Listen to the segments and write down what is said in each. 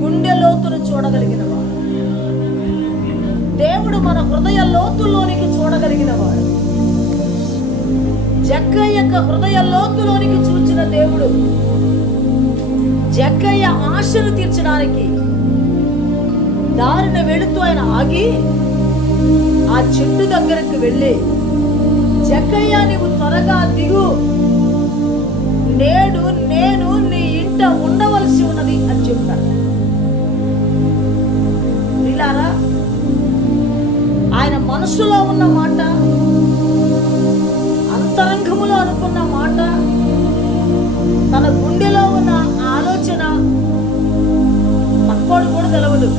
గుండె లోతును చూడగలిగిన వాడు. దేవుడు మన హృదయ లోతుల్లోనికి చూడగలిగిన వాడు. జక్కయ్య యొక్క హృదయ లోతులోనికి చూచిన దేవుడు జక్కయ్య ఆశను తీర్చడానికి దారిన వెళుతూ ఆయన ఆగి ఆ చెట్టు దగ్గరకు వెళ్ళి, జక్కయ్య నీవు త్వరగా దిగు, నేడు నేను నీ ఇంట ఉండవలసి ఉన్నది అని చెప్తారు. వీళ్ళారా, ఆయన మనసులో ఉన్న మాట, అంతరంగములో అనుకున్న మాట, తన గుండెలో ఉన్న ఆలోచన పక్కోడు కూడా తెలవదు.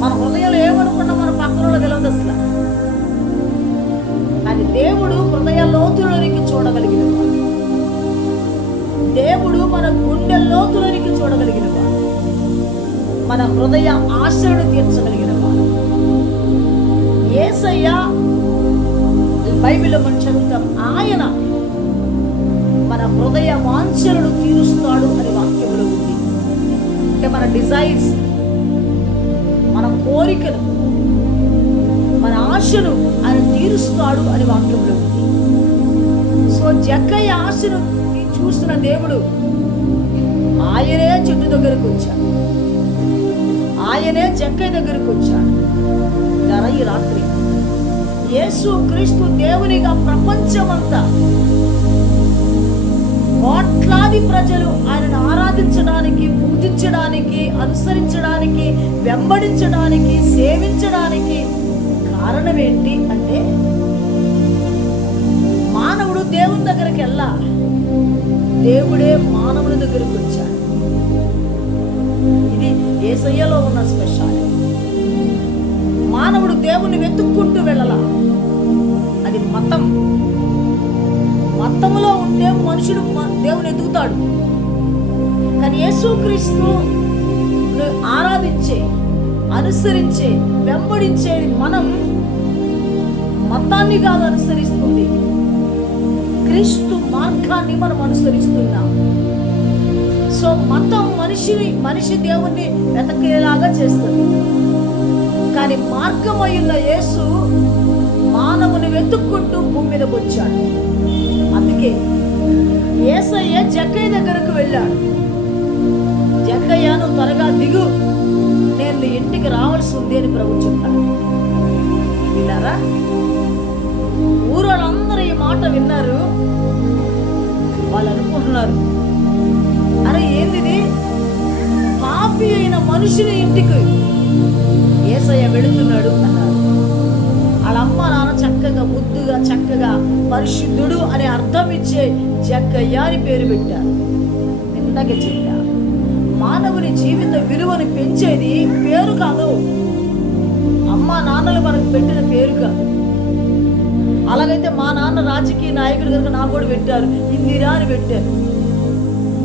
మన హృదయంలో ఏమనుకున్నా మన పక్కనోళ్ళు తెలియదు అసలు. అది దేవుడు హృదయ లోతులోనికి చూడగలిగిన వాడు. దేవుడు మన గుండె లోతులోనికి చూడగలిగిన వాడు. మన హృదయ ఆశలను తీర్చగలిగిన వాడు. యేసయ్య బైబిల్లో మనం చదువుతాం, ఆయన మన హృదయ వాంఛలను తీరుస్తాడు అని వాక్యంలో ఉంది. అంటే మన డిజైర్స్, మన కోరికలు, మన ఆశను ఆయన తీరుస్తాడు అని వాక్యంలో ఉంది. సో జక్కయ్య ఆశను చూసిన దేవుడు ఆయనే చెట్టు దగ్గరకు వచ్చాడు. ఆయనే జక్కయ్య దగ్గరకు వచ్చాడు. ఈ రాత్రి యేసు క్రీస్తు దేవునిగా ప్రపంచమంతా కోట్లాది ప్రజలు ఆయనను ఆరాధించడానికి, పూజించడానికి, అనుసరించడానికి, వెంబడించడానికి, సేవించడానికి కారణం ఏంటి అంటే, మానవుడు దేవుని దగ్గరికి వెళ్ళా, దేవుడే మానవుని దగ్గరికి వచ్చాడు. ఇది యేసయ్యలో ఉన్న స్పెషాలిటీ. మానవుడు దేవుని వెతుక్కుంటూ వెళ్ళలా. అది మతం. మతంలో ఉంటే మనుషుడు దేవుని ఎదుగుతాడు. కానీ యేసుక్రీస్తు ఆరాధించే, అనుసరించే, వెంబడించేది మనం మతాన్ని కాదు అనుసరిస్తుంది, క్రీస్తు మార్గాన్ని మనం అనుసరిస్తున్నాం. సో మతం మనిషి దేవుణ్ణి వెతకేలాగా చేస్తుంది. కానీ మార్గమైన యేసు మానవుని వెతుక్కుంటూ భూమి మీదకి వచ్చాడు. అందుకే యేసయ్య జక్కయ్య దగ్గరకు వెళ్ళాడు. జక్కయ్య నువ్వు త్వరగా దిగు, నేను నీ ఇంటికి రావాల్సి ఉంది అని ప్రభు చెప్పాడు. విన్నారా? ఊరోళ్ళందరూ ఈ మాట విన్నారు. వాళ్ళు అనుకుంటున్నారు, అరే ఏంది పాపి అయిన మనుషుని ఇంటికి యేసయ్య వెళుతున్నాడు అన్నారు. వాళ్ళ అమ్మ నాన్న చక్కగా ముద్దుగా చక్కగా పరిశుద్ధుడు అనే అర్థం ఇచ్చే జక్కయ్య అని పేరు పెట్టారు. ఇందాకే చెప్పా, మానవుని జీవిత విలువను పెంచేది పేరు కాదు, అమ్మ నాన్నలు మనకు పెట్టిన పేరు కాదు. అలాగైతే మా నాన్న రాజకీయ నాయకుడు కనుక నాకు కూడా పెట్టారు, ఇందిరా అని పెట్టారు.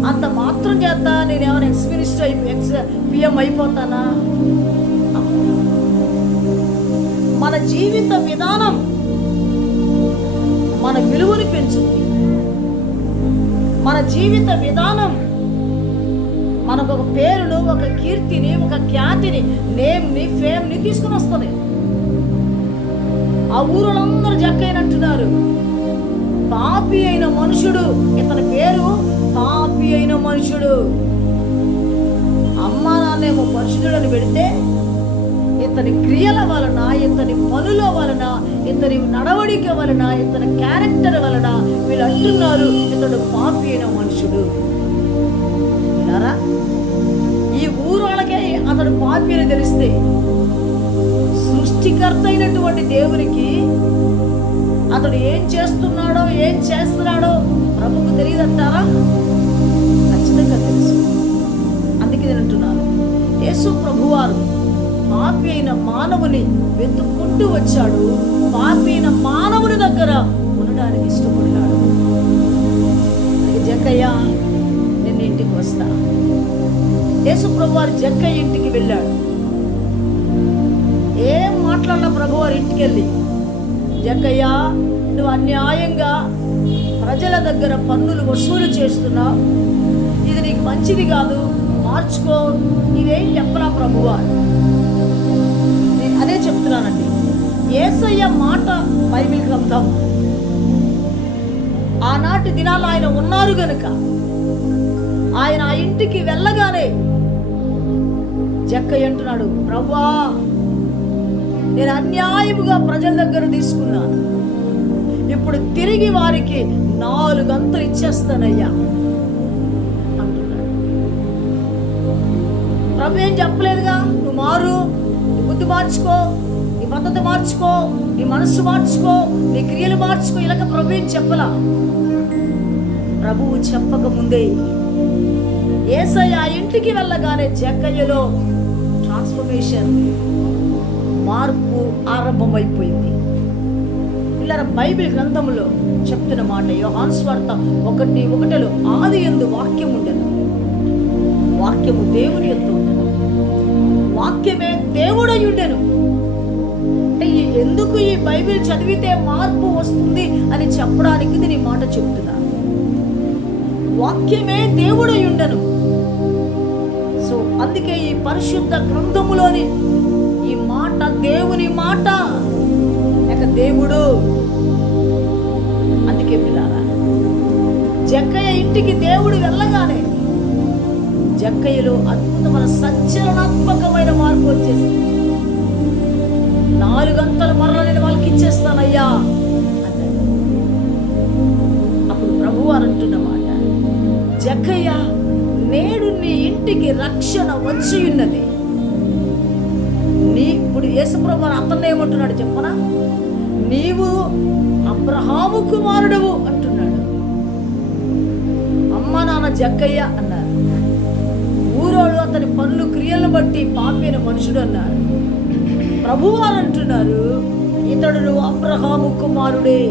అంత మాత్రం చేత నేనేమైనా ఎక్స్ పిఎం అయిపోతానా? మన జీవిత విధానం మన విలువని పెంచుతుంది. మన జీవిత విధానం మనకు ఒక పేరును, ఒక కీర్తిని, ఒక ఖ్యాతిని, నేమ్ని, ఫేమ్ని తీసుకుని వస్తుంది. ఆ ఊరులందరూ జక్కయ్యనంటున్నారు, పాపి అయిన మనుషుడు, ఇతని పేరు పాపి అయిన మనుషుడు. అమ్మా నాన్నేమో పరిశుద్ధుడని పెడితే ఇతని క్రియల వలన, ఇతని పనుల వలన, ఇతని నడవడిక వలన, ఇతని క్యారెక్టర్ వలన వీళ్ళు అంటున్నారు ఇతడు పాపి అయిన మనుషుడు. విన్నారా? ఈ ఊరోళ్ళకే అతడు పాపి అని తెలిస్తే సృష్టికర్త అయినటువంటి దేవునికి అతడు ఏం చేస్తున్నాడో, ఏం చేస్తున్నాడో ప్రభువుకు తెలియదంటారా? ఖచ్చితంగా తెలుసు. అందుకే నేను అంటున్నాను, యేసు ప్రభువారు పాపి అయిన మానవుని వెతుక్కుంటూ వచ్చాడు. పాపి అయిన మానవుని దగ్గర ఉండడానికి ఇష్టపడినాడు. జక్కయ్య నిన్న ఇంటికి వస్తా. యేసు ప్రభువారు జక్కయ్య ఇంటికి వెళ్ళాడు. ఏం మాట్లాడిన ప్రభువారు ఇంటికి వెళ్ళి, జక్కయ్య నువ్వు అన్యాయంగా ప్రజల దగ్గర పన్నులు వసూలు చేస్తున్నావు, ఇది నీకు మంచిది కాదు, మార్చుకో, ఇవేం చెప్పరా ప్రభువా. నేను అదే చెప్తున్నానండి. యేసయ్య మాట బైబిల్ గ్రంథం. ఆనాటి దినాలు ఆయన ఉన్నారు గనుక ఆయన ఆ ఇంటికి వెళ్ళగానే జక్కయ్య అంటున్నాడు, ప్రభువా నేను అన్యాయముగా ప్రజల దగ్గర తీసుకున్నాను, ఇప్పుడు తిరిగి వారికి 4 అంతలు ఇచ్చేస్తానయ్యా అంటున్నాడు. ప్రభు ఏం చెప్పలేదుగా, నువ్వు మారు, నీ బుద్ధి మార్చుకో, నీ పద్ధతి మార్చుకో, నీ మనస్సు మార్చుకో, నీ క్రియలు మార్చుకో, ఇలాగ ప్రభు ఏం చెప్పలా. ప్రభువు చెప్పక ముందే యేసయ్య ఆ ఇంటికి వెళ్ళగానే జక్కయ్యలో ట్రాన్స్ఫర్మేషన్, మార్పు ఆరంభమైపోయింది. పిల్లల బైబిల్ గ్రంథంలో చెప్తున్న మాట యోహాను సువార్త 1:1 ఆదియందు వాక్యం ఉండెను, వాక్యము దేవుని యొద్ద ఉండెను, వాక్యమే దేవుడై ఉండెను. అంటే ఎందుకు ఈ బైబిల్ చదివితే మార్పు వస్తుంది అని చెప్పడానికి నేను ఈ మాట చెప్తున్నా. వాక్యమే దేవుడై ఉండెను. సో అందుకే ఈ పరిశుద్ధ గ్రంథములోని ఈ మాట దేవుని మాట లేక దేవుడు. అందుకే పిల్లారా, జక్కయ్య ఇంటికి దేవుడు వెళ్ళగానే జక్కయ్యలో అద్భుతమైన సంచలనాత్మకమైన మార్పు వచ్చేసింది. 4 అంతలు మరల నేను వాళ్ళకి ఇచ్చేస్తానయ్యా అన్నాడు. అప్పుడు ప్రభువు అంటున్న మాట, జక్కయ్య నేడు నీ ఇంటికి రక్షణ వచ్చి ఉన్నది. ఇప్పుడు యేసుప్రభు అతన్ని ఏమంటున్నాడు చెప్పనా, నీవు అబ్రహాము కుమారుడవు అంటున్నాడు. అమ్మ నాన్న జక్కయ్య అన్నారు. ఊరోళ్ళు అతని పనులు క్రియలను బట్టి పాపైన మనుషుడు అన్నారు. ప్రభువారు అంటున్నారు, ఇతడు అబ్రహాము కుమారుడే.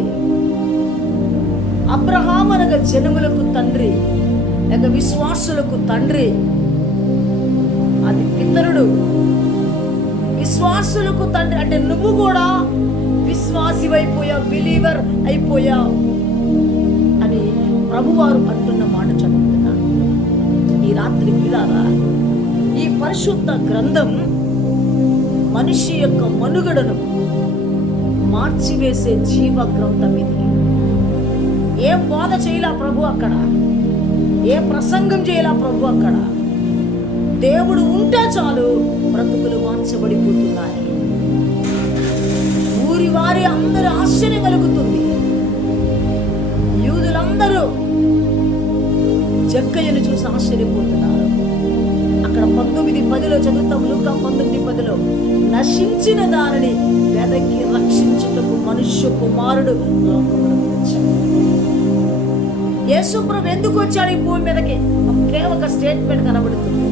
అబ్రహాము అనగా జనములకు తండ్రి లేక విశ్వాసులకు తండ్రి. అది పితరుడు, విశ్వాసులకు తండ్రి. అంటే నువ్వు కూడా విశ్వాసి అయిపోయావు, బిలీవర్ అయిపోయావు అని ప్రభువారు అంటున్న మాట చదువుతున్నాను ఈ రాత్రి. పిల్లారా, ఈ పరిశుద్ధ గ్రంథం మనిషి యొక్క మనుగడను మార్చివేసే జీవ గ్రంథం ఇది. ఏ బోధ చేయలా ప్రభు అక్కడ, ఏ ప్రసంగం చేయలా ప్రభు అక్కడ. దేవుడు ఉంటే చాలు బ్రతుకులు మార్చబడిపోతున్నాయి. ఊరి వారి అందరూ ఆశ్చర్యం కలుగుతుంది. యూదులందరూ జక్కయ్యను చూసి ఆశ్చర్యపోతున్నారు. అక్కడ 19:10 చదువుతాం. లూకా 19:10 నశించిన దానిని వెదకి రక్షించుటకు మనుష్య కుమారుడు లోకములకు వచ్చాడు. యేసు ప్రభు ఎందుకు వచ్చాడు ఈ భూమి మీదకి? ఒకే ఒక స్టేట్మెంట్ కనబడుతుంది,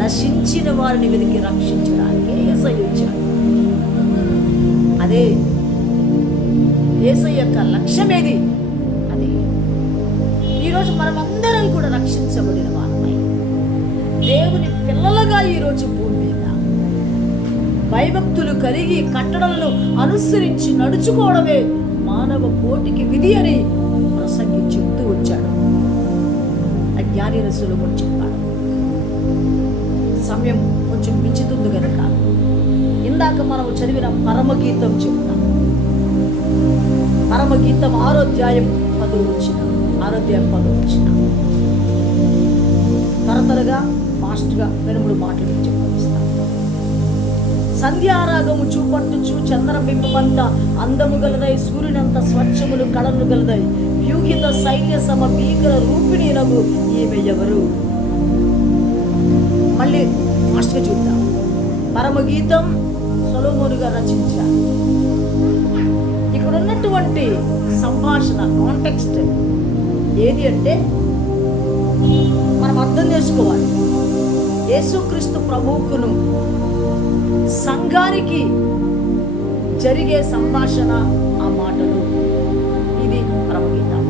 నశించిన వారిని వెతికి రక్షించడానికి యేసయ్య వచ్చాడు. అదే యేసయ్య యొక్క లక్ష్యమేది. అది ఈరోజు మనమందరం కూడా రక్షించబడిన వారమై దేవుని పిల్లలుగా ఈరోజు భూమి మీద భయభక్తులు కలిగి కట్టడలను అనుసరించి నడుచుకోవడమే మానవ కోటికి విధి అని ప్రసంగి చెప్తూ వచ్చాడు. అజ్ఞాని రసులు చెప్పాడు. సమయం కొంచెం మించుతుంది కనుక ఇందాక మనం చదివిన పరమగీతం చెప్తాం. పరమగీతం 6వ అధ్యాయం 10వ వచనం. త్వరగా ఫాస్ట్గా 2-3 మాటలు చెప్పిస్తాం. సంధ్యారాగము చూపట్టుచు చంద్రబింబమంత అందము గలదై, సూర్యునంత స్వచ్ఛములు కళలు గలదై, వ్యూహిత సైన్య సమ భీకర రూపిణీనగు ఈమె ఎవరు? మళ్ళీ ఫాస్ట్గా చూద్దాం. పరమగీతం సొలొమోనుగా రచించారు. ఇక్కడ ఉన్నటువంటి సంభాషణ కాంటెక్స్ట్ ఏది అంటే మనం అర్థం చేసుకోవాలి. యేసుక్రీస్తు ప్రభువుకును సంఘానికి జరిగే సంభాషణ, ఆ మాటలు. ఇది పరమగీతం.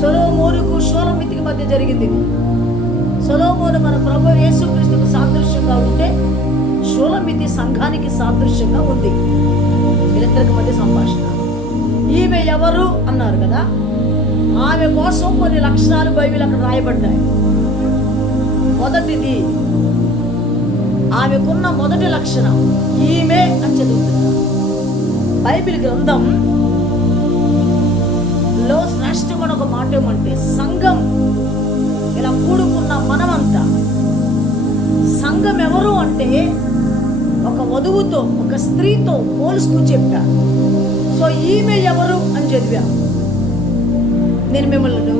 సొలొమోనుకు షూలమ్మితికి మధ్య జరిగింది. సొలొమోను మన ప్రభు యేసుక్రీస్తుకు సాదృశ్యంగా ఉంటే, షూలమ్మితి సంఘానికి సాదృశ్యంగా ఉంది. వీళ్ళిద్దరికి మధ్య సంభాషణ. ఈమె ఎవరు అన్నారు కదా, ఆమె కోసం కొన్ని లక్షణాలు బైబిల్ అక్కడ రాయబడ్డాయి. మొదటిది, ఆమెకున్న మొదటి లక్షణం ఈమె అని చదువుతున్నా. బైబిల్ గ్రంథం లో శ్రేష్టమైన ఒక మాట ఏమంటే, సంఘం ఇలా కూడుకున్న మనమంతా. సంఘం ఎవరు అంటే ఒక వధువుతో, ఒక స్త్రీతో పోలుస్తూ చెప్పారు. సో ఈమె ఎవరు అని చదివా. నేను మిమ్మల్ని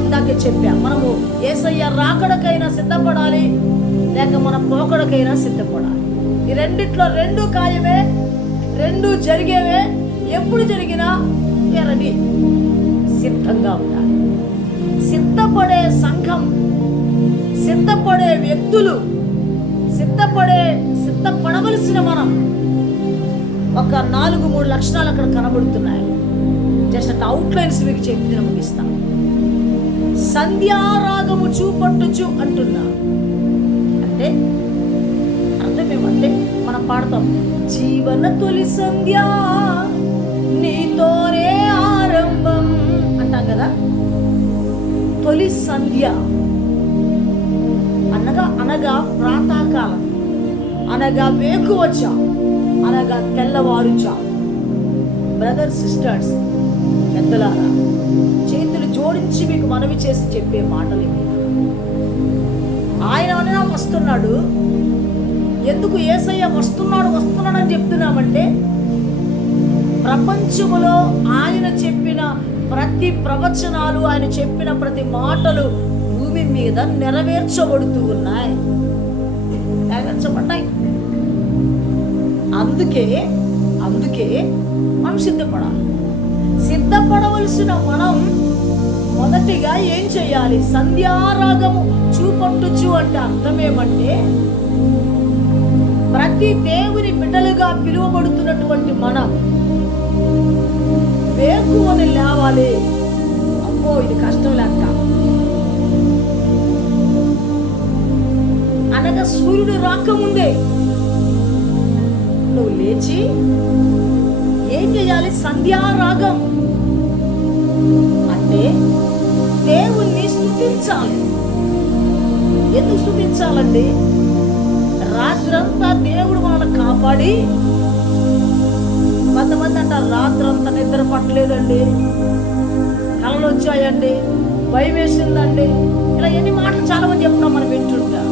ఇందాకే చెప్పా, మనము యేసయ్య రాకడకైనా సిద్ధపడాలి, లేక మన పోకడకైనా సిద్ధపడాలి. ఈ రెండిట్లో రెండు ఖాయమే, రెండు జరిగేవే. ఎప్పుడు జరిగినా రెడీ, సిద్ధంగా ఉండాలి. సిద్ధపడే సంఘం, సిద్ధపడే వ్యక్తులు, సిద్ధపడవలసిన మనం ఒక 4-3 లక్షణాలు అక్కడ కనబడుతున్నాయి. జస్ట్ అవుట్లైన్స్ మీకు చెప్పి ముగిస్తాను. సంధ్యారాగము చూపట్టుచు అంటున్నా అంటే అర్థం ఏమంటే, మనం పాడతాం, జీవన తొలి సంధ్య నీతోనే ఆరంభం అంటాం కదా. తొలి సంధ్య అనగా ప్రాతకాలం, అనగా వేకువజా, అనగా తెల్లవారుజా. బ్రదర్స్, సిస్టర్స్, పెద్దలారా, చేతులు జోడించి మీకు మనవి చేసి చెప్పే మాటలు ఇవి. ఆయన వస్తున్నాడు. ఎందుకు యేసయ్య వస్తున్నాడని చెప్తున్నామంటే, ప్రపంచములో ఆయన చెప్పిన ప్రతి ప్రవచనాలు, ఆయన చెప్పిన ప్రతి మాటలు భూమి మీద నెరవేర్చబడుతూ ఉన్నాయి, నెరవేర్చబడ్డాయి. అందుకే మనం సిద్ధపడాలి. సిద్ధపడవలసిన మనం మొదటిగా ఏం చేయాలి? సంధ్యారాగము చూపట్టుచు అంటే అర్థం ఏమంటే, ప్రతి దేవుని బిడ్డలుగా పిలువబడుతున్నటువంటి మనం వేకువని లేవాలి. అమ్మో, ఇది కష్టం లెక్క. అనగా సూర్యుడు రాకముందే నువ్వు లేచి ఏం చేయాలి? సంధ్యారాగం అంటే దేవుణ్ణి స్తుతించాలి. ఎందుకు స్తుతించాలండి? రాత్రంతా దేవుడు మనల్ని కాపాడి, కొంతమంది అంటారు రాత్రంతా నిద్ర పట్టలేదండి, కలలు వచ్చాయండి, భయం వేసిందండి, ఇలా ఎన్ని మాటలు చాలా మంది చెప్తున్నాం మనం వింటుంటా.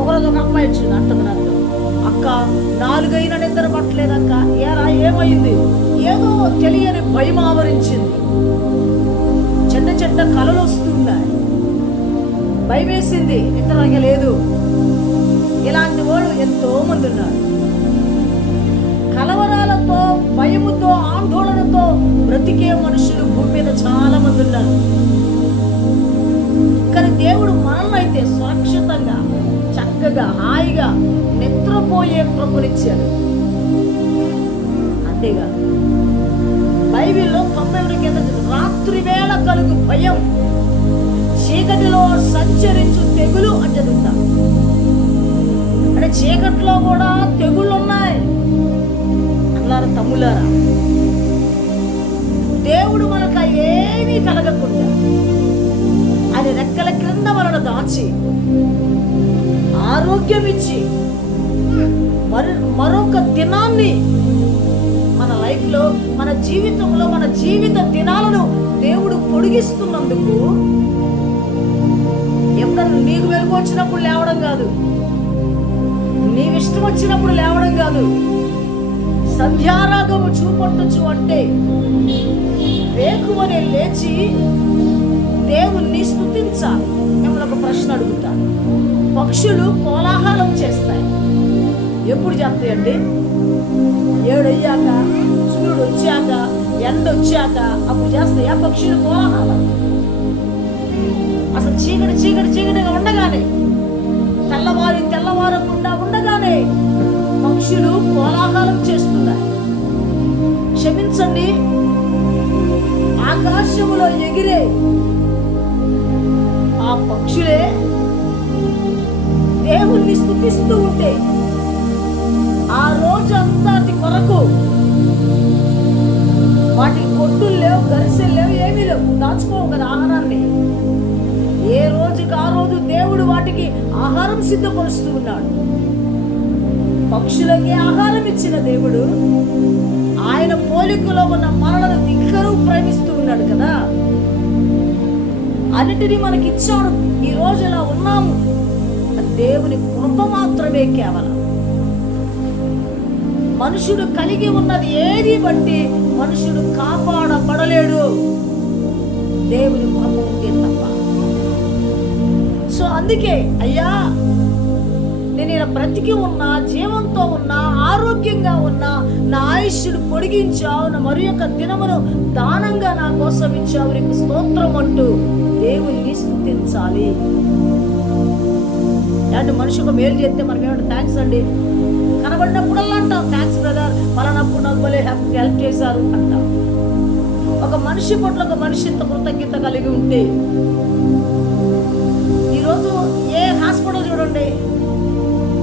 ఒకరోజు ఒక అమ్మాయి వచ్చింది, అంటుంది నాతో, అక్క 4 అయినా నిద్ర పట్టలేదక్క. ఏరా ఏమైంది? ఏదో తెలియని భయం ఆవరించింది, చెడ్డ కలలు వస్తున్నాయి, భయం వేసింది, నిద్ర లేదు. ఇలాంటి వాళ్ళు ఎంతో మంది ఉన్నారు. కలవరాలతో, భయముతో, ఆందోళనతో బ్రతికే మనుషులు భూమి మీద చాలా మంది ఉన్నారు. కానీ దేవుడు మనల్ని అయితే సురక్షితంగా, చక్కగా, హాయిగా నిద్రపోయే కృపనిచ్చాడు. అంతేకాదు, బైబిల్లో 90 కింద రాత్రి వేళ కలుగు భయం, చీకటిలో సంచరించు తెగులు అని చదువుతా. అంటే చీకట్లో కూడా తెగుళ్ళు ఉన్నాయి. అన్నారా తమ్ములారా, దేవుడు మనకు ఏమీ కలగకుండా ఆయన రెక్కల క్రింద మనను దాచి ఆరోగ్యం ఇచ్చి మరొక దినాన్ని మన లైఫ్లో, మన జీవితంలో, మన జీవిత దినాలను దేవుడు పొడిగిస్తున్నందుకు, ఎప్పుడన్నా నీకు వెలుగు వచ్చినప్పుడు లేవడం కాదు, నీకు ఇష్టం వచ్చినప్పుడు లేవడం కాదు. సంధ్యారాగము చూపట్టొచ్చు అంటే వేకువనే లేచి దేవుణ్ణి స్తుతించాలి. మిమ్మల్ని ఒక ప్రశ్న అడుగుతాను. పక్షులు కోలాహలం చేస్తాయి. ఎప్పుడు చేస్తాయండి? 7 అయ్యాక, సూర్యుడు వచ్చాక, ఎండ వచ్చాక అప్పుడు చేస్తాయి ఆ పక్షులు కోలాహలం. అసలు చీకటిగా ఉండగానే, తెల్లవారకుండా ఉండగానే పక్షులు కోలాహలం చేస్తున్నాయి. క్షమించండి, ఆకాశములో ఎగిరే ఆ పక్షులే దేవుణ్ణి స్తుతిస్తూ ఉంటే, ఆ రోజంతటి కొరకు వాటి కొట్టులు లేవు, గరిసెలు లేవు, ఏమీ లేవు, దాచుకోవు కదా ఆహారాన్ని. ఏ రోజుకి ఆ రోజు దేవుడు దేవుడు వాటికి ఆహారం సిద్ధపరుస్తూ ఉన్నాడు. పక్షులకి ఆహారం ఇచ్చిన దేవుడు ఆయన పోలికలో ఉన్న మనలను దిక్కరు ప్రేమిస్తూ ఉన్నాడు కదా. అన్నిటినీ మనకి ఇచ్చాడు. ఈ రోజు ఇలా ఉన్నాము, దేవుని కృప మాత్రమే. కేవలం మనుషుడు కలిగి ఉన్నది ఏది బట్టి మనుషుడు కాపాడబడలేడు, దేవుని కృప ఉంటే తప్ప. సో అందుకే అయ్యా, నేను ఇలా బ్రతికి ఉన్నా, జీవంతో ఉన్నా, ఆరోగ్యంగా ఉన్నా, నా ఆయుష్ను పొడిగించావు, నా మరి యొక్క దినమును దానంగా నా కోసం ఇచ్చావు, నీకు స్తోత్రం అంటూ దేవుని స్తుతించాలి. అంటే మనిషి ఒక మేలు చేస్తే మనం ఏమంటే థ్యాంక్స్ అండి, కనబడినప్పుడల్లా అంటాం థ్యాంక్స్ బ్రదర్, పలానప్పుడు నాకు భలే హెల్ప్ చేశారు అంటాం. ఒక మనిషి పట్ల ఒక మనిషి ఇంత కృతజ్ఞత కలిగి ఉంటే, ఈరోజు ఏ హాస్పిటల్ చూడండి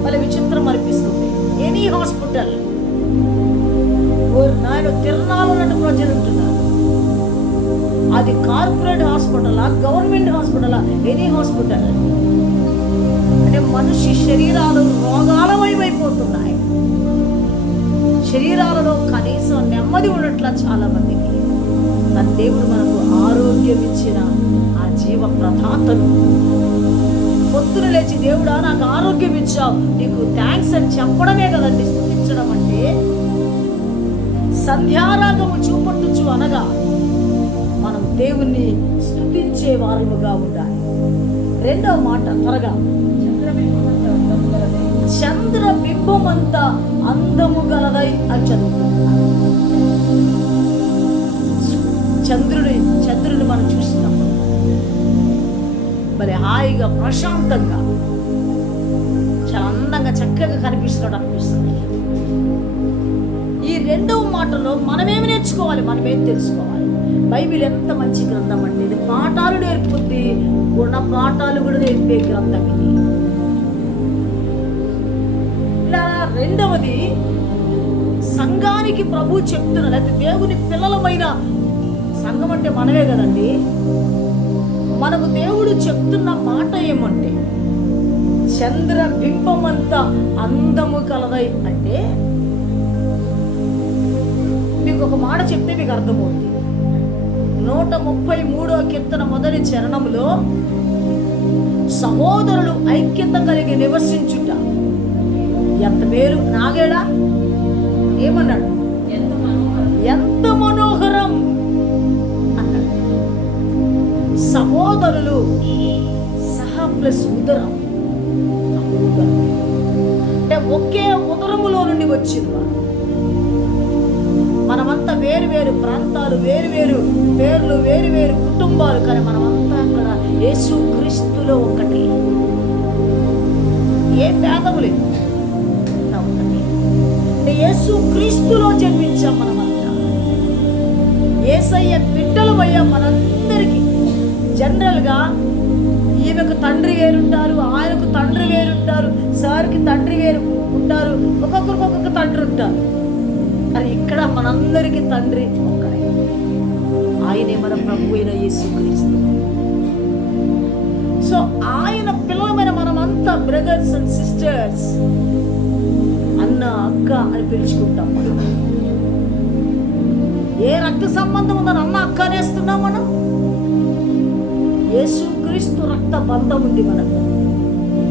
వాళ్ళ విచిత్రం అనిపిస్తుంది. ఎనీ హాస్పిటల్ నాయన తిరణాలు ఉన్నట్టు ప్రజలు ఉంటున్నారు. అది కార్పొరేట్ హాస్పిటలా, గవర్నమెంట్ హాస్పిటలా, ఎనీ హాస్పిటల్ అంటే మనిషి శరీరాలు రోగాలమయమైపోతున్నాయి. శరీరాలలో కనీసం నెమ్మది ఉన్నట్ల చాలా మందికి. తన దేవుడు మనకు ఆరోగ్యం ఇచ్చిన ఆ జీవ ప్రదాతను పొద్దున లేచి దేవుడా నాకు ఆరోగ్యం ఇచ్చావు, నీకు థ్యాంక్స్ అని చెప్పడమే కదండి స్తుతించడం అంటే. సంధ్యారాగము చూపట్టుచు అనగా మనం దేవుణ్ణి స్తుతించే వారముగా ఉండాలి. రెండవ మాట త్వరగా, చంద్రబింబమంత అందము గలదై అని చదువుతున్నాం. చంద్రుని మనం చూసినప్పుడు మరి హాయిగా ప్రశాంతంగా చాలా అందంగా చక్కగా కనిపిస్తాడు అనిపిస్తుంది. ఈ రెండవ మాటలో మనమేమి నేర్చుకోవాలి, మనమేం తెలుసుకోవాలి. బైబిల్ ఎంత మంచి గ్రంథం అంటే ఇది పాఠాలు నేర్పుద్ది, గుణ పాఠాలు కూడా నేర్పే గ్రంథం ఇది. ఇలా రెండవది, సంఘానికి ప్రభు చెప్తున్న, లేకపోతే దేవుని పిల్లలమైన సంఘం అంటే మనమే కదండి, మనకు దేవుడు చెప్తున్న మాట ఏమంటే చంద్రబింబమంత అందము కలదై అంటే, మీకు ఒక మాట చెప్తే మీకు అర్థమవుతుంది. 133వ కీర్తన మొదటి చరణంలో సహోదరులు ఐక్యత కలిగి నివసించుట ఎంత మేలు. నాగేడా ఏమన్నాడు? ఎంత మనోహరం అన్నాడు. సహోదరులు సహా ప్లస్ ఉదరం, అంటే ఒకే ఉదరములో నుండి వచ్చింది. మనమంతా వేరు వేరు ప్రాంతాలు, వేరు వేరు పేర్లు, వేరు వేరు కుటుంబాలు, కానీ మనమంతా అక్కడ యేసు క్రీస్తులో ఒకటి. ఏ భేదము లేదు, ఒకటి. అంటే యేసు క్రీస్తులో జన్మించాం మనమంతా. యేసయ్య బిడ్డలమయ్యా మనందరికీ. జనరల్గా ఈమెకు తండ్రి వేరుంటారు, ఆయనకు తండ్రి వేరుంటారు, సార్కి తండ్రి వేరు ఉంటారు, ఒక్కొక్కరికి ఒక్కొక్క తండ్రి ఉంటారు. కానీ ఇక్కడ మనందరికీ తండ్రి ఒక్కడే, ఆయనే మన ప్రభు అయిన యేసుక్రీస్తు. సో ఆయన పిల్లలమైన మనమంతా బ్రదర్స్ అండ్ సిస్టర్స్, అన్న అక్క అని పిలుచుకుంటాం. మనం ఏ రక్త సంబంధం ఉందని అన్న అక్క అనేస్తున్నాం. మనం యేసుక్రీస్తు రక్త బంధం ఉంది మనకు,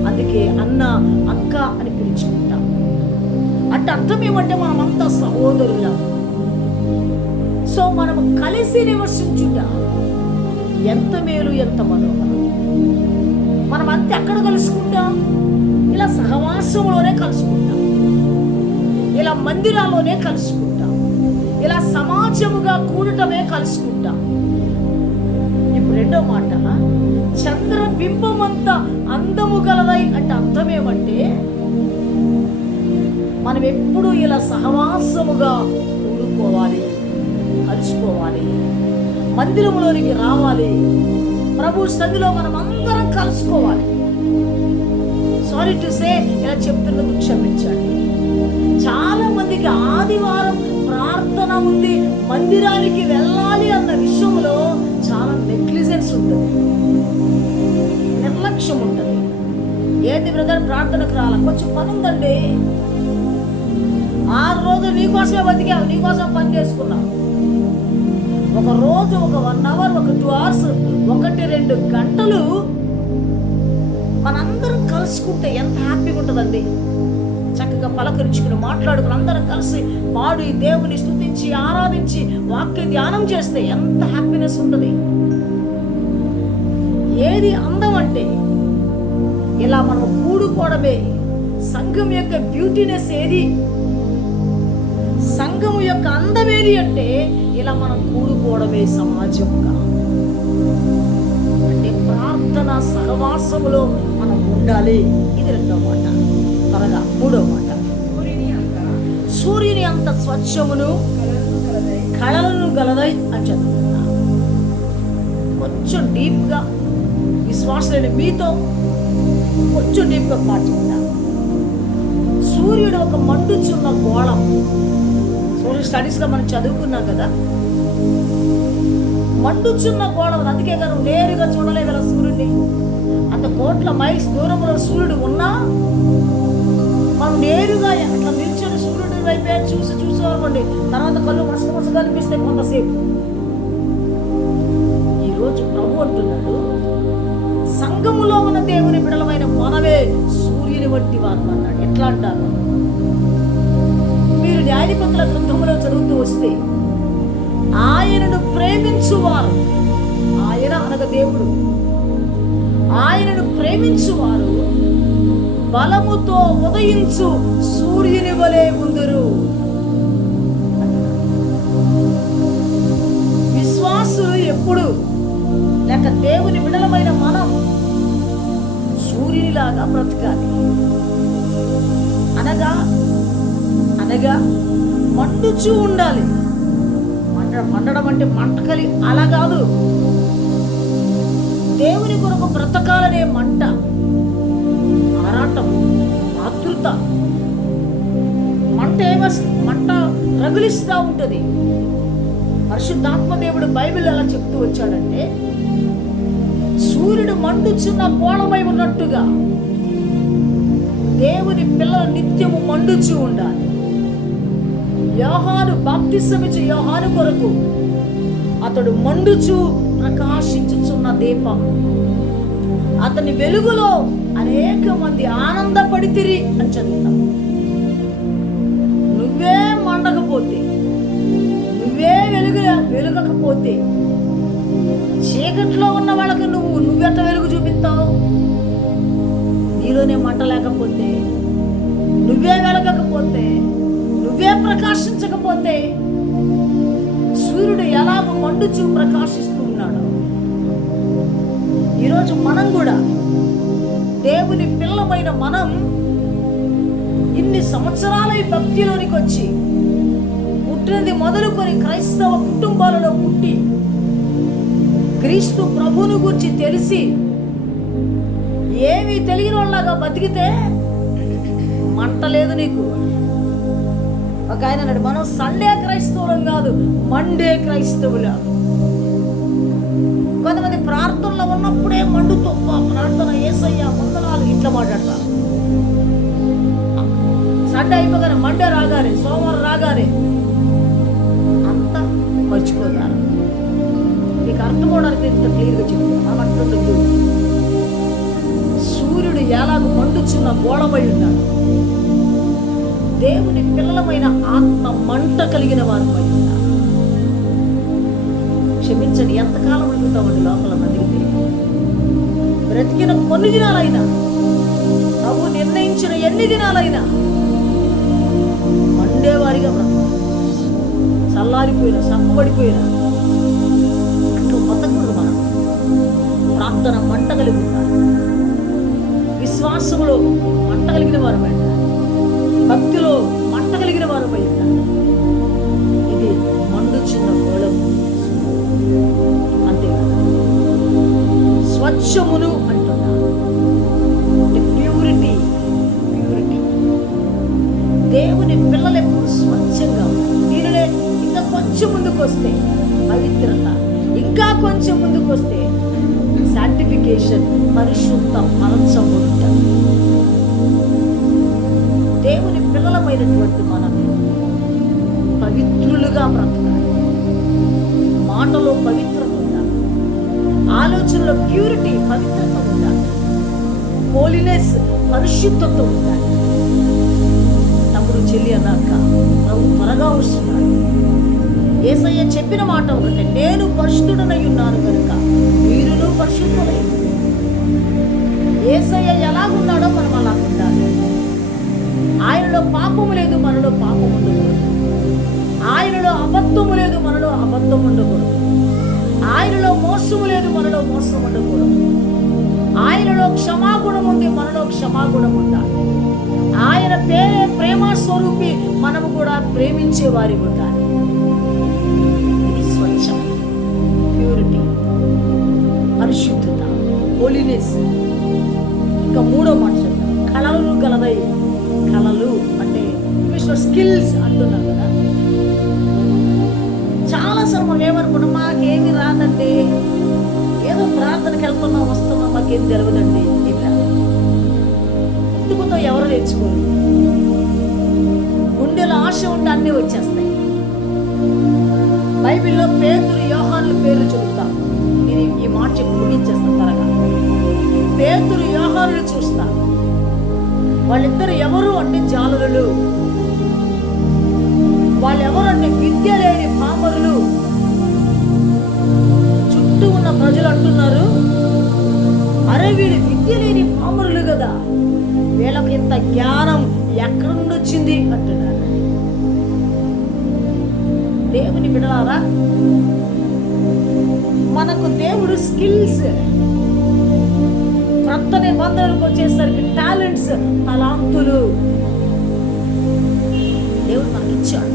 అందుకే అన్న అక్క అని పిలుచుకుంటాం. అంటే అర్థం ఏమంటే మనమంతా సహోదరులం. సో మనము కలిసి నివసించుట ఎంత మేలు, ఎంత మనోహరం. మనం అంతే ఎక్కడ కలుసుకుంటాం? ఇలా సహవాసంలోనే కలుసుకుంటాం, ఇలా మందిరాల్లోనే కలుసుకుంటాం, ఇలా సమాజముగా కూడటమే కలుసుకుంటాం. ఇప్పుడు రెండో మాట, చంద్రబింబమంత అందము గలదై అంటే అర్థం ఏమంటే మనం ఎప్పుడు ఇలా సహవాసముగా కూడుకోవాలి, కలుసుకోవాలి, మందిరంలోనికి రావాలి, ప్రభు సన్నిధిలో మనం అందరం కలుసుకోవాలి. సారీ టు సే, ఇలా చెప్తున్నందుకు క్షమించండి. చాలా మందికి ఆదివారం ప్రార్థన ఉంది, మందిరానికి వెళ్ళాలి అన్న విషయంలో చాలా నెగ్లిజెన్స్ ఉంటుంది, నిర్లక్ష్యం ఉంటుంది. ప్రార్థనకు రాలా, కొంచెం పని ఉందండి. 6 రోజులు నీకోసమే బతికావు, నీకోసం పని చేసుకున్నావు. ఒక రోజు ఒక 1 అవర్, ఒక 2 అవర్స్, 1-2 గంటలు మనందరం కలుసుకుంటే ఎంత హ్యాపీగా ఉంటుందండి. చక్కగా పలకరించుకుని మాట్లాడుకుని అందరం కలిసి పాడి దేవుని స్తుతించి ఆరాధించి వాక్య ధ్యానం చేస్తే ఎంత హ్యాపీనెస్ ఉంటుంది. ఏది అందం అంటే ఇలా మనం కూడుకోవడమే. సంఘం యొక్క బ్యూటీనెస్ ఏది, సంఘము యొక్క అందమేది అంటే ఇలా మనం కూడుకోవడమే సమాజంగా. అంటే ప్రార్థన సహవాసములో మనం ఉండాలి. ఇది 2వ మాట. త్వరగా 3వ మాట. సూర్యుని అంత స్వచ్ఛమును కళలను గలదై అని చదువుతున్నా. కొంచెం డీప్గా విశ్వాసలేని మీతో కొంచెం డీప్గా పాటిందా. సూర్యుడు ఒక మండుచున్న గోళం. సోషల్ స్టడీస్లో మనం చదువుకున్నాం కదా, మండుచున్న గోళం. అందుకే కదా నేరుగా చూడలేవు కదా సూర్యుడిని. అంత కోట్ల మైల్స్ దూరంలో సూర్యుడు ఉన్నా మనం నేరుగా అట్లా నిల్చొని సూర్యుడి వైపే చూసేవాళ్ళండి. తర్వాత కళ్ళు మసక కనిపిస్తే కొంతసేపు. ఈరోజు ప్రభు అంటున్నాడు, సంఘములో ఉన్న దేవుని బిడలమైన మనమే సూర్యుని వంటి వారు అన్నాడు. ఎట్లా అంటారు? మీరు న్యాయాధిపతుల గ్రంథంలో చదువుతూ వస్తే ఆయనను ప్రేమించువారు, ఆయన అనగా దేవుడు, ఆయనను ప్రేమించువారు బలముతో ఉదయించు సూర్యుని వలె ఉందురు. విశ్వాసులు ఎప్పుడు లేక దేవుని బిడలమైన మనం సూర్యునిలాగా బ్రతకాలి. అనగా మండుచూ ఉండాలి. మండడం అంటే మంటకలి అలా కాదు. దేవుని కొరకు బ్రతకాలనే మంట, ఆరాటం, ఆతృత. మంట రగిలిస్తూ ఉంటుంది. పరిశుద్ధాత్మ దేవుడు బైబిల్ ఎలా చెప్తూ వచ్చాడంటే, సూర్యుడు మండుచున్న కోణమై ఉన్నట్టుగా దేవుని పిల్లలు నిత్యము మండుచూ ఉండాలి. యోహాను బాప్తిసమిచ్చే యోహాను కొరకు అతడు మండుచు ప్రకాశించుచున్న దీపం. అతని వెలుగులో అనేక మంది ఆనందపడితిరి అని చదువుతాం. నువ్వే మండకపోతే, నువ్వే వెలుగకపోతే, చీకట్లో ఉన్న వాళ్ళకి నువ్వెంత వెలుగు చూపిస్తావు? నీలోనే మంట లేకపోతే, నువ్వే వెలగకపోతే, నువ్వే ప్రకాశించకపోతే, సూర్యుడు ఎలాగో మండుచు ప్రకాశిస్తూ ఉన్నాడు. ఈరోజు మనం కూడా దేవుని పిల్లలమైన మనం ఇన్ని సంవత్సరాల ఈ భక్తిలోనికి వచ్చి పుట్టినది మొదలుకొని క్రైస్తవ కుటుంబాలలో పుట్టి క్రీస్తు ప్రభువును గురించి తెలిసి ఏమీ తెలియని వాళ్ళగా బతికితే మంట లేదు నీకు. ఒక ఆయన అన్నాడు, మనం సండే క్రైస్తవులం కాదు, మండే క్రైస్తవులు. కొంతమంది ప్రార్థనలో ఉన్నప్పుడే మండుతో ప్రార్థన యేసయ్యా వందనాలు ఇట్లా మాట్లాడతారు. సండే అయిపోగానే మండే రాగానే, సోమవారం రాగానే అంతా మర్చిపోతారు. మీకు అర్థం అవడానికి ఇంత క్లియర్గా చెప్తాను. అట్లుంటుంది. సూర్యుడు ఎలాగో మండుచున్న గోడమై ఉన్నాడు. దేవుని పిల్లలమైన ఆత్మ మంట కలిగిన వారిపై ఉన్నారు. క్షమించండి, ఎంతకాలం ఉంటుంటామండి లోపల బతికితే? బ్రతికిన కొన్ని దినాలైనా, ప్రభు నిర్ణయించిన ఎన్ని దినాలైనా మండేవారిగా బ్రతకాలి. చల్లారిపోయినా, సంపబడిపోయినా అట్లా బతకూడదు. మనం ప్రార్థన మంట కలిగి ఉండాలి. విశ్వాసంలో మంట కలిగిన వారు బయట, భక్తిలో మంట కలిగిన వారు బయట. ఇది మండుచున్న గోళం. అంతేకాదు, స్వచ్ఛమును అంటున్నారు. ప్యూరిటీ. దేవుని పిల్లలు ఎప్పుడు స్వచ్ఛంగా ఉంటారు. దీనినే ఇంకా కొంచెం ముందుకు వస్తే పవిత్రత, ఇంకా కొంచెం ముందుకు వస్తే సాంటిఫికేషన్, పరిశుద్ధ పరచబడుట. దేవుని పిల్లలమైనటువంటి మనం పవిత్రులుగా బ్రతకాలి. మాటలో పవిత్రత ఉండాలి, ఆలోచనలో ప్యూరిటీ పవిత్రత ఉండాలి, హోలీనెస్ పరిశుద్ధత ఉండాలి. తమ్ముడు చెల్లి అన్నాక ప్రభు త్వరగా వస్తున్నాడు. యేసయ్య చెప్పిన మాట ఒకటే, నేను పరిశుద్ధుడనై ఉన్నాను కనుక మీరును పరిశుద్ధులై. యేసయ్య ఎలాగున్నాడో మనం అలా ఉండాలి. ఆయనలో పాపము లేదు, మనలో పాపం ఉండకూడదు. ఆయనలో అబద్ధము లేదు, మనలో అబద్ధం ఉండకూడదు. ఆయనలో మోసము లేదు, మనలో మోసం ఉండకూడదు. ఆయనలో క్షమాగుణం ఉంది, మనలో క్షమాగుణం ఉండాలి. ఆయన ప్రేమ స్వరూపి, మనము కూడా ప్రేమించే వారి ఉండాలి. ఇది స్వచ్ఛం, ప్యూరిటీ, పరిశుద్ధత, హోలీనెస్. ఇంకా మూడో మాట చెప్తాను, కళలు గలదై. కళలు అంటే ఇంగ్లీష్లో స్కిల్స్ అంటున్నాం కదా. చాలాసార్లు మనం ఏమనుకున్నాం, మాకేమి రాదండి, ఏదో ప్రార్థనకి వెళ్తున్నాం వస్తున్నాం, మాకేం తెలియదండి. ఇలా ఎందుకుతో ఎవరు నేర్చుకోరు. గుండెలో ఆశ ఉంటే అన్నీ వచ్చేస్తాయి. బైబిల్లో పేతురు యోహానుల పేర్లు చెబుతాం. నేను ఈ మాట చెప్పి ముగించేస్తాను త్వరగా. పేతురు యోహానులు చూస్తా. వాళ్ళిద్దరు ఎవరు అంటే జాలరులు. వాళ్ళెవరు అంటే విద్య లేని పామరులు. చుట్టూ ఉన్న ప్రజలు అంటున్నారు, అరే వీళ్ళు విద్య లేని పామరులు కదా, వీళ్ళకి ఇంత జ్ఞానం ఎక్కడి నుండి వచ్చింది అంటున్నారు. దేవుని బిడ్డలారా, మనకు దేవుడు స్కిల్స్, క్రొత్త నిబంధనలకు వచ్చేసరికి టాలెంట్స్, తలాంతులు దేవుడు మనకిచ్చాడు.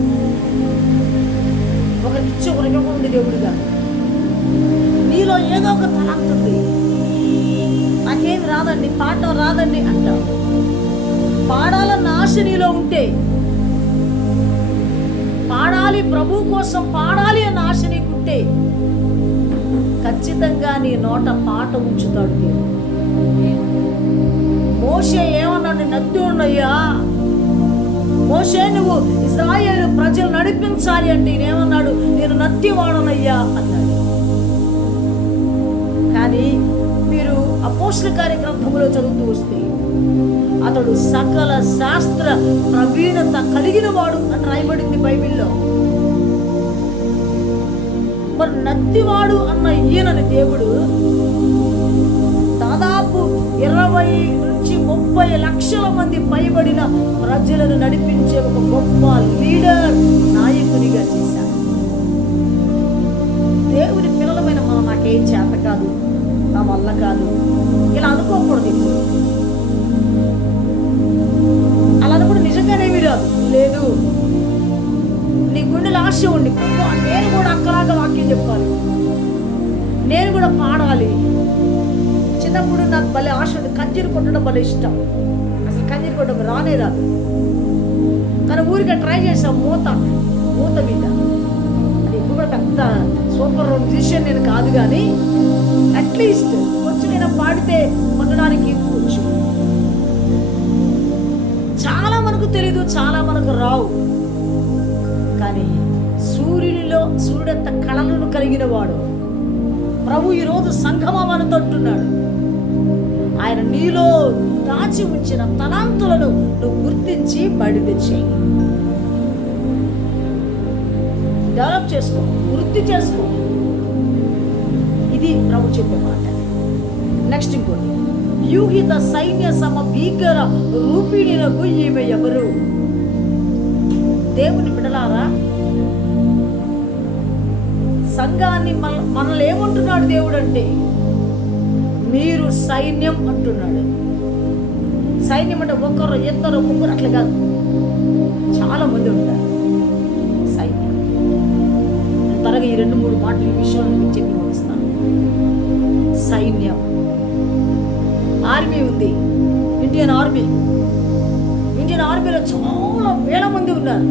ఒకరికిచ్చి ఒకరికి ఉంది దేవుడిగా. నీలో ఏదో ఒక తలాంతు ఉంది. నాకేమి రాదండి, పాడటం రాదండి అంటావు. పాడాలన్న ఆశ నీలో ఉంటే, పాడాలి ప్రభు కోసం పాడాలి అన్న ఆశ నీకుంటే ఖచ్చితంగా నీ నోట పాట ఉంచుతాడు దేవుడు. మోషే ఏమన్నాడు, నత్తి ఉన్నయ్యా మోషే, నువ్వు ఇశ్రాయేలు ప్రజలు నడిపించాలి అంటే నేనేమన్నాడు, నేను నత్తి వాడనయ్యా అన్నాడు. కానీ మీరు అపోస్తల కార్య గ్రంథంలో చదువుతూ వస్తే అతడు సకల శాస్త్ర ప్రవీణత కలిగిన వాడు అని రాయబడింది బైబిల్లో. మరి నత్తివాడు అన్న ఈయనని దేవుడు దాదాపు 20 నుంచి 30 లక్షల మంది పైబడిన ప్రజలను నడిపించే ఒక గొప్ప లీడర్, నాయకునిగా చేశాడు. దేవుని పిల్లలమైన మనం నాకేం చేత కాదు, నా వల్ల కాదు ఇలా అనుకోకూడదు. ఇప్పుడు అలా అనుకుంటే నిజంగానేమి రాదు. లేదు, నీ గుండెలో ఆశ ఉండి నేను కూడా అక్కలాగా వాక్యం చెప్పాలి, నేను కూడా పాడాలి. చిన్నప్పుడు నాకు భలే ఆశ ఉంది, కంజీరు కొట్టడం భలే ఇష్టం. అసలు కంజీరు కొట్టడం రానే రాదు, కానీ ఊరికే ట్రై చేసాం. మూత మీద అది ఎక్కువ పెద్ద సూపర్ మ్యూజిషియన్ నేను కాదు, కానీ అట్లీస్ట్ కొంచెం నేను పాడితే కొట్టడానికి వచ్చు. చాలా మనకు తెలీదు, చాలా మనకు రావు. కానీ సూర్యుడంత కళలను కలిగిన వాడు ప్రభు ఈరోజు సంఘమా మనతో అంటున్నాడు. ఆయన నీలో దాచి ఉంచిన తలాంతులను నువ్వు గుర్తించి బయట తెచ్చేయి. డెవలప్ చేసుకో, వృద్ధి చేసుకో. ఇది ప్రభు చెప్పే మాట. నెక్స్ట్ ఇంకోటి, వ్యూహిత సైన్య సమ భీకర రూపిణులకు ఈమె ఎవరు? దేవుని బిడ్డలారా, సంఘాన్ని మనల్ని ఏమంటున్నాడు దేవుడు అంటే, మీరు సైన్యం అంటున్నాడు. సైన్యం అంటే ఒకరు ఇద్దరు ముగ్గురు అట్లా కాదు, చాలా మంది ఉంటారు సైన్యం. త్వరగా ఈ 2-3 మాటలు ఈ విషయాలను మీకు చెప్పి ముగిస్తాను. సైన్యం, ఆర్మీ ఉంది, ఇండియన్ ఆర్మీలో చాలా వేల మంది ఉన్నారు.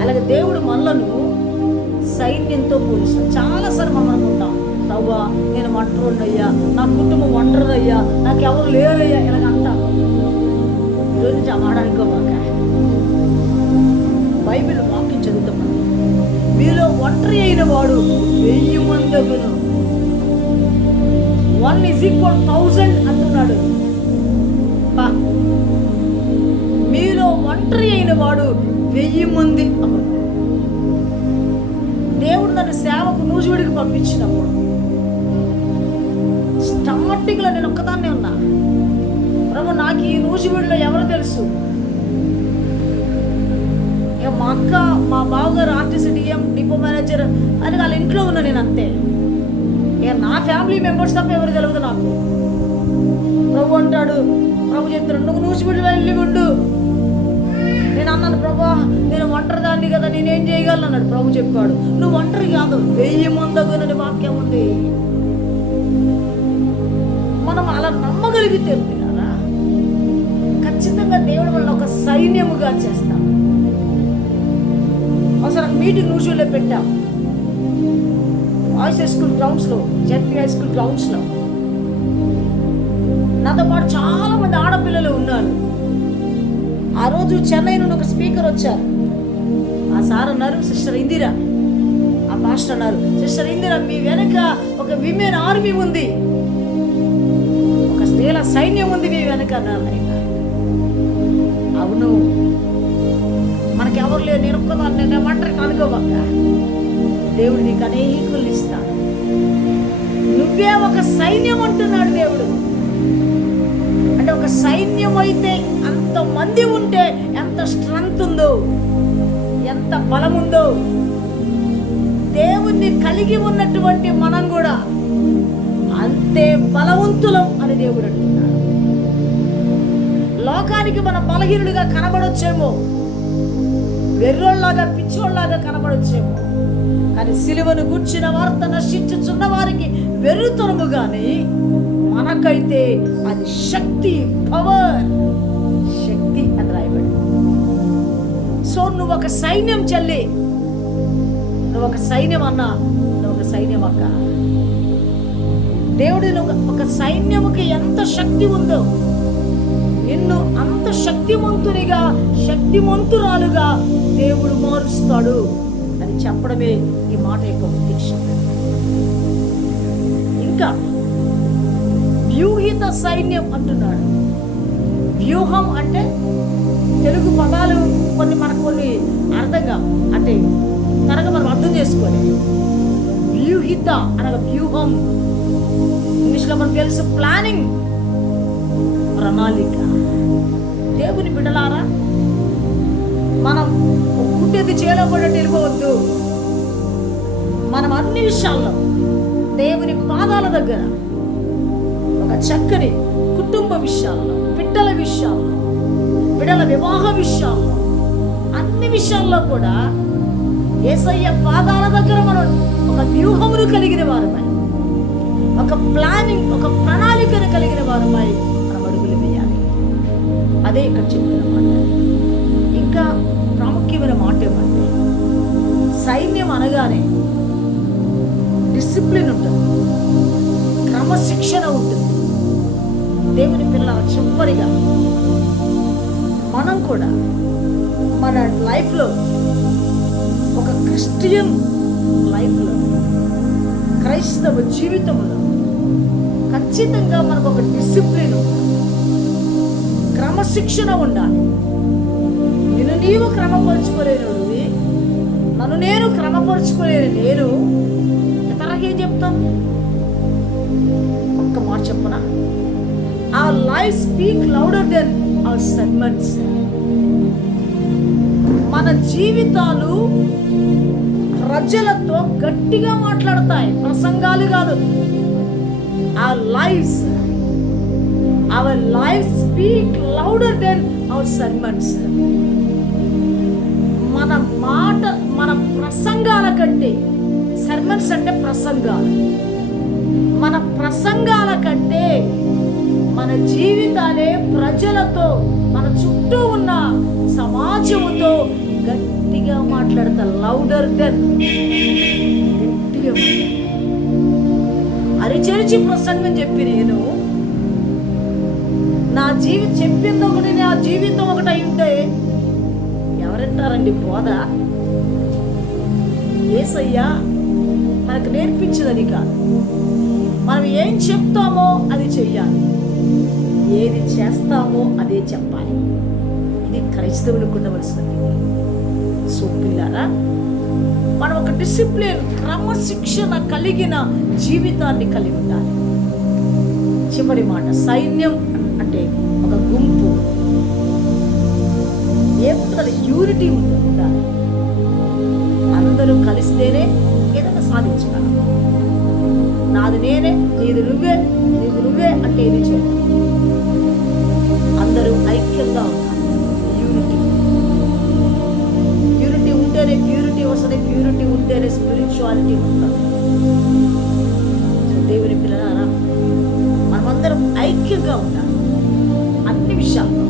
అలాగే దేవుడు మనలను సైన్యంతో పోలిస్తాడు. చాలాసార్లు మనం అనుకుంటాం ప్రభువా నేను ఒంటరినయ్యా, నా కుటుంబం ఒంటరిదయ్యా, నాకు ఎవరు లేరయ్యా ఇలాగంటా. ఈరోజు నుంచి అమ్మడానికోమాక. బైబిల్ వాక్యం చదువుతాం. మీలో ఒంటరి అయిన వాడు 1000 మంది అగును. 1 = 1000 అంటున్నాడు. మీలో ఒంటరి అయిన వాడు 1000 మంది అగును. దేవుడు నన్ను సేవకు నూజివీడికి పంపించినప్పుడు స్టార్టింగ్లో నేను ఒక్కదాన్నే ఉన్నా. ప్రభు నాకు ఈ నూజివీడిలో ఎవరు తెలుసు? ఇక మా అక్క, మా బావగారు ఆర్టీసీ డిపో మేనేజర్ అని వాళ్ళ ఇంట్లో ఉన్నా నేను అంతే. ఇక నా ఫ్యామిలీ మెంబర్స్ తప్ప ఎవరు తెలియదు నాకు. ప్రభు అంటాడు, ప్రభు చెప్తున్నాడు నువ్వు నూజివీడిలో వెళ్ళి ఉండు. నేను అన్నాను, ప్రభా నేను ఒంటరిదాన్ని కదా, నేనేం చేయగలను అన్నాడు. ప్రభు చెప్పాడు, నువ్వు ఒంటరి కాదు, 1000 మంది అగునని వాక్యం ఉంది. మనం అలా నమ్మగలిగితే ఖచ్చితంగా దేవుడు వల్ల ఒక సైన్యముగా చేస్తాం. ఒకసారి మీటింగ్ నూజివీడులో పెట్టాం, బాయ్స్ హై స్కూల్ గ్రౌండ్స్లో, జెడ్పీ హై స్కూల్ గ్రౌండ్స్లో. నాతో పాటు చాలా మంది ఆడపిల్లలు ఉన్నారు. ఆ రోజు చెన్నై నుండి ఒక స్పీకర్ వచ్చారు. ఆ సార్ అన్నారు, సిస్టర్ ఇందిరా, ఆ పాస్టర్ అన్నారు, సిస్టర్ ఇందిరా మీ వెనక ఒక విమెన్ ఆర్మీ ఉంది, ఒక స్త్రీల సైన్యం ఉంది మీ వెనక అన్నారు. ఆయన అవును, మనకెవరు లేదు, నేను ఒక్కదాన్ని, నేను ఒంటరి అనుకోబాక, దేవుడు నీకు అనేకులు ఇస్తాడు. నువ్వే ఒక సైన్యం అంటున్నాడు దేవుడు. అంటే ఒక సైన్యం అయితే అంతమంది ఉంటే ఎంత స్ట్రెంగ్త్ ఉందో, ఎంత బలం ఉందో. దేవుణ్ణి కలిగి ఉన్నటువంటి మనం కూడా అంతే బలవంతులం అని దేవుడు అంటున్నాడు. లోకానికి మన బలహీనుడిగా కనబడొచ్చేమో, వెర్రోళ్ళలాగా పిచ్చోళ్ళలాగా కనబడొచ్చేమో, కానీ సిలువను గూర్చిన వార్త నశించుచున్న వారికి వెర్రుతరము గాని మనకైతే అది శక్తి, పవర్, శక్తి అని రాయబడి. సో నువ్వు ఒక సైన్యం చెల్లి, నువ్వు ఒక సైన్యం అన్నా, నువ్వు ఒక సైన్యం అక్క. దేవుడు ఒక సైన్యముకి ఎంత శక్తి ఉందో నిన్ను అంత శక్తిమంతునిగా, శక్తిమంతురాలుగా దేవుడు మారుస్తాడు అని చెప్పడమే ఈ మాట యొక్క ఉద్దేశం. ఇంకా వ్యూహిత సైన్యం అంటున్నాడు. వ్యూహం అంటే తెలుగు పదాలు కొన్ని అర్థంగా అంటే కనుక మనం అర్థం చేసుకోవాలి. వ్యూహిత అనగా వ్యూహం, ఇంగ్లీష్లో మనకు తెలుసు ప్లానింగ్, ప్రణాళిక. దేవుని బిడ్డలారా, మనం పుట్టేది చేలో కూడా వెళ్ళిపోవద్దు. మనం అన్ని విషయాల్లో దేవుని పాదాల దగ్గర ఒక చక్కని కుటుంబ విషయాల్లో, బిడ్డల విషయాల్లో, బిడ్డల వివాహ విషయాల్లో, అన్ని విషయాల్లో కూడా యేసయ్య పాదాల దగ్గర మనం ఒక వ్యూహమును కలిగిన వారమై, ఒక ప్లానింగ్, ఒక ప్రణాళికను కలిగిన వారమై మనం అడుగులు వేయాలి. అదే ఇక్కడ చెప్తున్నమాట. ఇంకా ప్రాముఖ్యమైన మాట ఏమంటే, సైన్యం అనగానే డిసిప్లిన్ ఉంటుంది, క్రమశిక్షణ ఉంటుంది. దేవుని పిల్లల చివరిగా మనం కూడా మన లైఫ్లో, ఒక క్రిస్టియన్ లైఫ్లో, క్రైస్తవ జీవితంలో ఖచ్చితంగా మనకు ఒక డిసిప్లిన్ ఉండాలి, క్రమశిక్షణ ఉండాలి. నిన్ను నీవు క్రమపరుచుకోలేనివి, నన్ను నేను క్రమపరుచుకోలేని నేను ఇతరులకేం చెప్తాను? ఒక్క మాట చెప్పనా? Our lives speak louder than our sermons. మన జీవితాలు ప్రజలతో గట్టిగా మాట్లాడతాయి, ప్రసంగాలు కాదు. Our lives speak louder than our sermons. మన ప్రసంగాల కంటే, సర్మన్స్ అంటే ప్రసంగాలు, మన ప్రసంగాల కంటే మన జీవితాలే ప్రజలతో, మన చుట్టూ ఉన్న సమాజముతో గట్టిగా మాట్లాడతా. లౌడర్ దెన్, గట్టిగా. అరిచేర్చి ప్రసంగం చెప్పి నేను నా చెప్పింది ఒకటి, నా జీవితం ఒకటి అయి ఉంటే ఎవరంటారండి బోధ? యేసయ్య మనకు నేర్పించదని కాదు, మనం ఏం చెప్తామో అది చెయ్యాలి, ఏది చేస్తామో అదే చెప్పాలి. ఇది క్రైస్తవులకు ఉండవలసినది. సో పిల్లారా, మనం ఒక డిసిప్లిన్, క్రమశిక్షణ కలిగిన జీవితాన్ని కలిగి ఉండాలి. చివరి మాట, సైన్యం అంటే ఒక గుంపు, ఏముంటుంది? యూనిటీ ఉండాలి. అందరూ కలిస్తేనే ఏదైనా సాధించగలం. నాది నేనే, నీది నువ్వే, నీది నువ్వే అంటే ఇది చేయాలి. అందరూ ఐక్యంగా ఉండాలి. యూనిటీ ఉంటేనే ప్యూరిటీ వస్తుంది, ప్యూరిటీ ఉంటేనే స్పిరిచువాలిటీ వస్తుంది. దేవుని పిల్లలారా, మనమందరం ఐక్యంగా ఉండాలి అన్ని విషయాల్లో.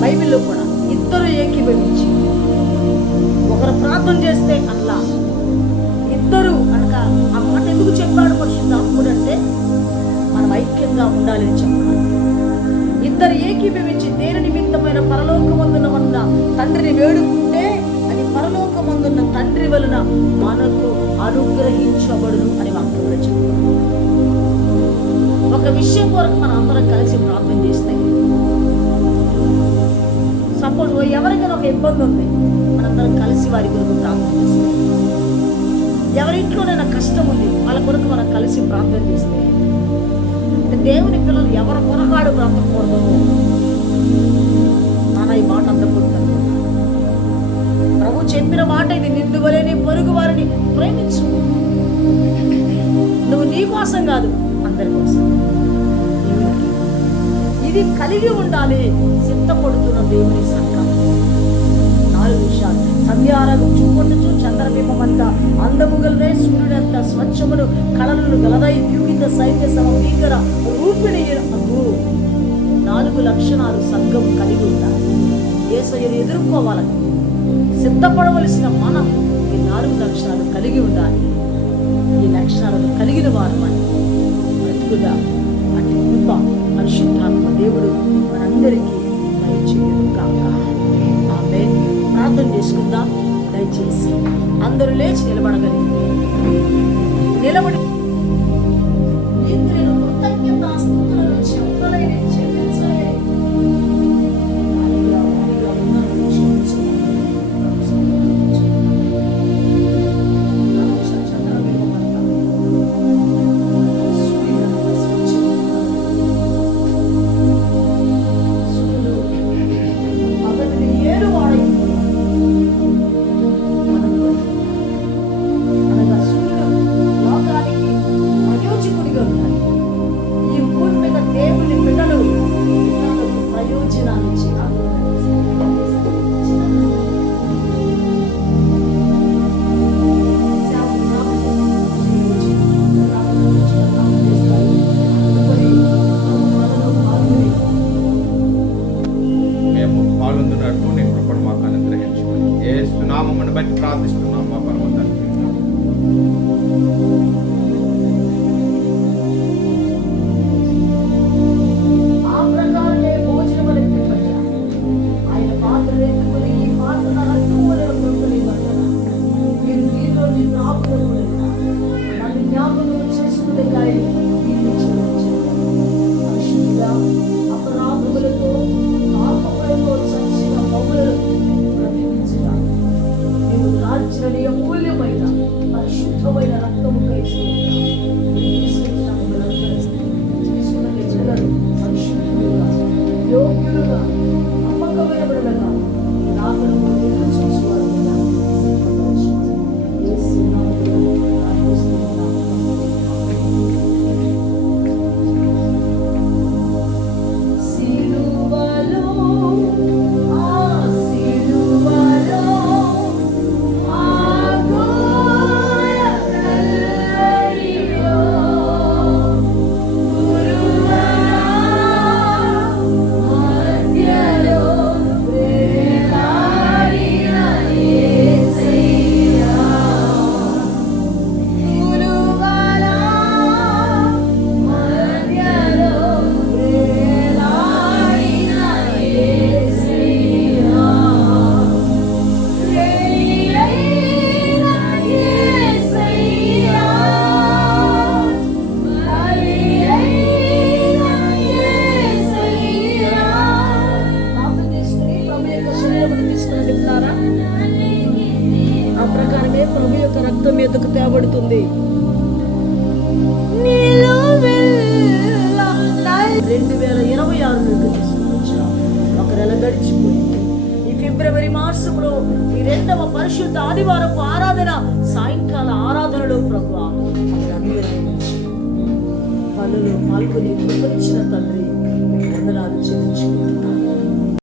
బైబిల్లో కూడా ఇద్దరు ఏకీభవించి ఒకరు ప్రార్థన చేస్తే అల్లా, ఇద్దరు అనగా ఆ మాట ఎందుకు చెప్పాడు పరిశుద్ధాత్ముడు అంటే మనం ఐక్యంగా ఉండాలని చెప్పాలి. ఇద్దరు ఏకీభవించి దేని నిమిత్తమైన పరలోకమందున ఉన్న తండ్రిని వేడుకుంటే అది పరలోకమందున్న తండ్రి వలన మనకు అనుగ్రహించబడును అని వాక్యంలో చెప్పారు. ఒక విషయం కొరకు మనం అందరం కలిసి ప్రార్థన చేస్తే, సపోజ్ ఎవరికైనా ఒక ఇబ్బంది ఉంది, మనందరం కలిసి వారి కొరకు ప్రార్థన చేస్తాం. ఎవరింట్లోనైనా కష్టం ఉంది, వాళ్ళ కొరకు మనం కలిసి ప్రార్థన చేస్తే, దేవుని పిల్లలు ఎవరి కొరకాడు బ్రతకూడదు. ఈ మాట అందకూడదు. ప్రభు చెప్పిన మాట ఇది, నిన్ను వలె పొరుగు వారిని ప్రేమించు. నువ్వు నీ కోసం కాదు, అందరి కోసం. ఇది కలిగి ఉండాలి సిద్ధపడుతున్న దేవుని సంఘం. 4 విషయాలు. సంధ్యారాగం చూపొట్టుచు చంద్రబింబమంత అందముగలనే, సూర్యుడంత స్వచ్ఛమును కళలను గలదై ద్యూకిత సైన్య సమీకర రూపిణి. 4 లక్షణాలు సంఘం కలిగి ఉండాలి. యేసయ్యను ఎదుర్కోవాలని సిద్ధపడవలసిన మనం ఈ 4 లక్షణాలు కలిగి ఉండాలి. ఈ లక్షణాలను కలిగిన వారు మనం బ్రతుకుగా అటు కృప పరిశుద్ధాత్మ దేవుడు మనందరికీ దయచేయును గాక. ఆమేన్. ప్రార్థన చేసుకుందాం. దయచేసి అందరూ లేచి నిలబడి కృతజ్ఞతాస్తుతులను చెప్పులైన చెల్లించలే. నామమును బట్టి ప్రార్థిస్తున్నాం మా పరమ తండ్రి. ఆ ప్రకారమే భోజనం ఆయన పాత్రలు ఎత్తుకుని ఈ పాత్ర మీరు దీనిలోని నన్ను జ్ఞాపకం చేసుకునే అపరాధములతో పాపములతో చచ్చిన మమ్మలను బ్రతికించుగా నీవు దాల్చిన నీ అమూల్యమైన పరిశుద్ధమైన రక్తము పరిశుద్ధులుగా యోగ్యులుగా నమ్మకమైన బిడ్డలుగా నాకను ఎదురు చూసేవారు ఆ సిలువలో ఆ ప్రభు యొక్క రక్తం మీదకు తేబడుతుంది. 2026 తీసుకొచ్చాం. ఒక నెల గడిచిపోయింది. ఈ ఫిబ్రవరి మాసంలో ఈ 2వ పరిశుద్ధ ఆదివారపు ఆరాధన, సాయంకాల ఆరాధనలో ప్రభు పనులు పాల్గొని కృపనిచ్చిన తండ్రి వందనాలు చెల్లించుకుంటున్నాను.